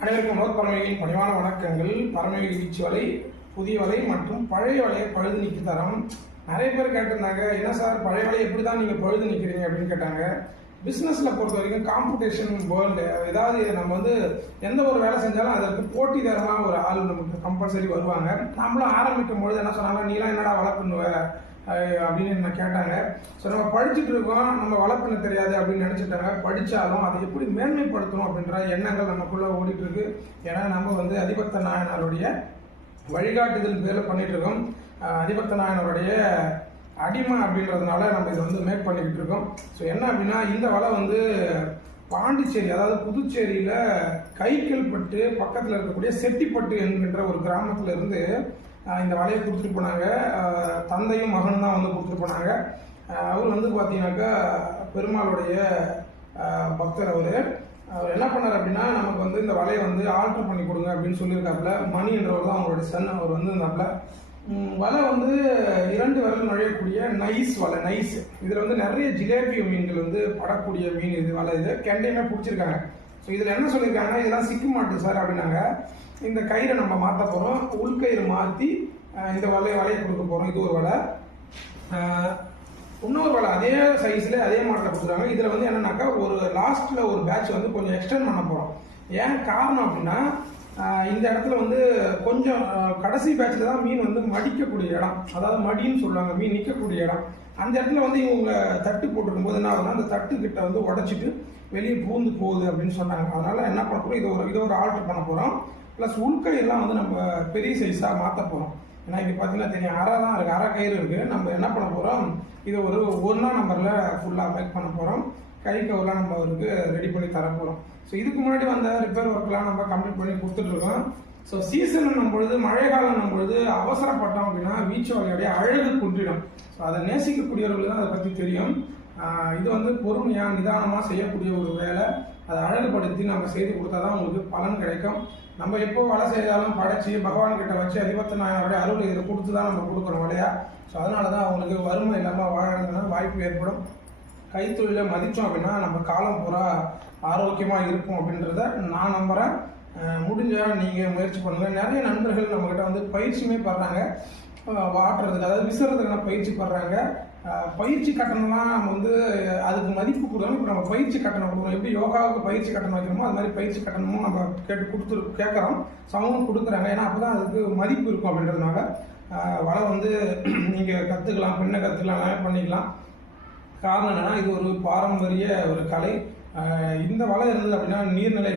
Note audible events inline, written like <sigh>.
அனைவருக்கும் முதல் பறவையின் பணிவான வணக்கங்கள். பறவை வீச்சு வலை புதிய வலை மற்றும் பழைய வலையை பழுது நீக்கி தரம் நிறைய பேர் கேட்டிருந்தாங்க என்ன சார் பழைய வலையை எப்படி தான் நீங்கள் பழுது நிற்கிறீங்க அப்படின்னு கேட்டாங்க. பிஸ்னஸில் பொறுத்த வரைக்கும் காம்படிஷன் வேர்ல்டு ஏதாவது நம்ம வந்து எந்த ஒரு வேலை செஞ்சாலும் அதற்கு போட்டிதரமாக ஒரு ஆள் நமக்கு கம்பல்சரி வருவாங்க. நம்மளும் ஆரம்பிக்கும் பொழுது என்ன சொன்னாங்க நீலாம் என்னடா வளர்ப்புன்னு வேறு அப்படின்னு என்ன கேட்டாங்க. ஸோ நம்ம படிச்சுட்டு இருக்கோம். நம்ம வளர்ப்பின தெரியாது அப்படின்னு நினச்சிட்டாங்க. படித்தாலும் அதை எப்படி மேன்மைப்படுத்தணும் அப்படின்ற எண்ணங்கள் நமக்குள்ளே ஓடிட்டு இருக்கு ஏன்னா நம்ம வந்து அதிபத்த நாயனாருடைய வழிகாட்டுதல் பேரில் பண்ணிட்டு இருக்கோம். அதிபத்த நாயனருடைய அடிமை அப்படின்றதுனால நம்ம இதை வந்து மேக் பண்ணிக்கிட்டு இருக்கோம். ஸோ என்ன அப்படின்னா இந்த வலை வந்து பாண்டிச்சேரி அதாவது புதுச்சேரியில் கைக்கல்பட்டு பக்கத்தில் இருக்கக்கூடிய செட்டிப்பட்டு என்கின்ற ஒரு கிராமத்தில் இருந்து இந்த வலையை கொடுத்துட்டு போனாங்க. தந்தையும் மகனும் தான் வந்து கொடுத்துட்டு போனாங்க. அவர் வந்து பார்த்தீங்கன்னாக்கா பெருமாளுடைய பக்தர் அவர். அவர் என்ன பண்ணார் அப்படின்னா நமக்கு வந்து இந்த வலையை வந்து ஆல்டர் பண்ணி கொடுங்க அப்படின்னு சொல்லியிருக்காப்புல. மணி என்றவர் தான் அவங்களுடைய சன். அவர் வந்து இருந்தாப்புல வலை வந்து இரண்டு விரல் நுழையக்கூடிய நைஸ் வலை நைஸ் இதில் வந்து நிறைய ஜிலேபி மீன்கள் வந்து படக்கூடிய மீன் இது வலை இது. கெண்டையுமே பிடிச்சிருக்காங்க. ஸோ இதில் என்ன சொல்லியிருக்காங்க இதெல்லாம் சிக்க மாட்டேன் சார் அப்படின்னாங்க. இந்த கயிறை நம்ம மாற்ற போகிறோம் உள்கயிறு மாற்றி இந்த வலையை வலையை கொடுக்க போகிறோம் இது ஒரு வலை. இன்னொரு வலை அதே சைஸில் அதே மாடலில் கொடுத்துருக்காங்க. இதில் வந்து என்னன்னாக்கா ஒரு லாஸ்ட்டில் ஒரு பேட்ச் வந்து கொஞ்சம் எக்ஸ்டெண்ட் பண்ண போகிறோம் ஏன் காரணம் அப்படின்னா இந்த இடத்துல வந்து கொஞ்சம் கடைசி பேட்சில் தான் மீன் வந்து மடிக்கக்கூடிய இடம். அதாவது மடின்னு சொல்லுவாங்க மீன் நிற்கக்கூடிய இடம். அந்த இடத்துல வந்து இவங்க தட்டு போட்டிருக்கும் போது என்ன ஆகுதுன்னா அந்த தட்டு கிட்ட வந்து உடச்சிட்டு வெளியே பூந்து போகுது அப்படின்னு சொன்னாங்க. அதனால் என்ன பண்ண போகிறோம் இதை ஒரு இதை ஒரு ஆல்டர் பண்ண போகிறோம் ப்ளஸ் உள்கையெல்லாம் வந்து நம்ம பெரிய சைஸாக மாற்ற போகிறோம் ஏன்னா இது பார்த்தீங்கன்னா தெரியும் அரை தான் இருக்குது அரை கயிறு இருக்குது நம்ம என்ன பண்ண போகிறோம் இதை ஒரு ஒன்றா நம்பரில் ஃபுல்லாக மேக் பண்ண போகிறோம் கை கவர்லாம் நம்ம அவருக்கு ரெடி பண்ணி தர போகிறோம் ஸோ இதுக்கு முன்னாடி வந்த ரிப்பேர் ஒர்க்லாம் நம்ம கம்ப்ளீட் பண்ணி கொடுத்துட்ருக்கோம் ஸோ சீசன் பொழுது மழை காலம் பொழுது அவசரப்பட்டோம் அப்படின்னா வீச்சு வகையுடைய அழகு குன்றிடும். ஸோ அதை நேசிக்கக்கூடியவர்களுக்கு தான் அதை பற்றி தெரியும். இது வந்து பொறுமையாக நிதானமாக செய்யக்கூடிய ஒரு வேலை. அதை அழகுபடுத்தி நம்ம செய்து கொடுத்தா தான் உங்களுக்கு பலன் கிடைக்கும். நம்ம எப்போ வலை செய்தாலும் படைச்சி பகவான் கிட்ட வச்சு அதிபத்த நாயனுடைய அருள் இதை கொடுத்து தான் நம்ம கொடுக்குறோம் இல்லையா? ஸோ அதனால தான் அவங்களுக்கு வறுமை இல்லாமல் வாழறதுனா வாய்ப்பு ஏற்படும். கைத்தொழிலை மதித்தோம் அப்படின்னா நம்ம காலம் பூரா ஆரோக்கியமாக இருக்கும் அப்படின்றத நான் நம்புகிறேன் முடிஞ்சால் நீங்கள் முயற்சி பண்ணுங்கள் நிறைய நண்பர்கள் நம்மக்கிட்ட வந்து பயிற்சியுமே பண்ணுறாங்க வாட்டுறதுக்கு அதாவது விசுறதுக்கான பயிற்சி படுறாங்க பயிற்சி கட்டணம்லாம் நம்ம வந்து அதுக்கு மதிப்பு கொடுக்கணும். இப்போ நம்ம பயிற்சி கட்டணம் கொடுக்கணும். எப்படி யோகாவுக்கு பயிற்சி கட்டணம் வைக்கிறோமோ அது மாதிரி பயிற்சி கட்டணமும் நம்ம கேட்டு கொடுத்து கேட்குறோம். சமமும் கொடுக்குறாங்க. ஏன்னா அப்போ தான் அதுக்கு மதிப்பு இருக்கும் அப்படின்றதுனால வலை வந்து <clears throat> நீங்கள் கற்றுக்கலாம் பெண்ணை கற்றுக்கலாம் எல்லாமே பண்ணிக்கலாம். காரணம் என்னென்னா இது ஒரு பாரம்பரிய ஒரு கலை. இந்த வலை இருந்தது அப்படின்னா நீர்நிலை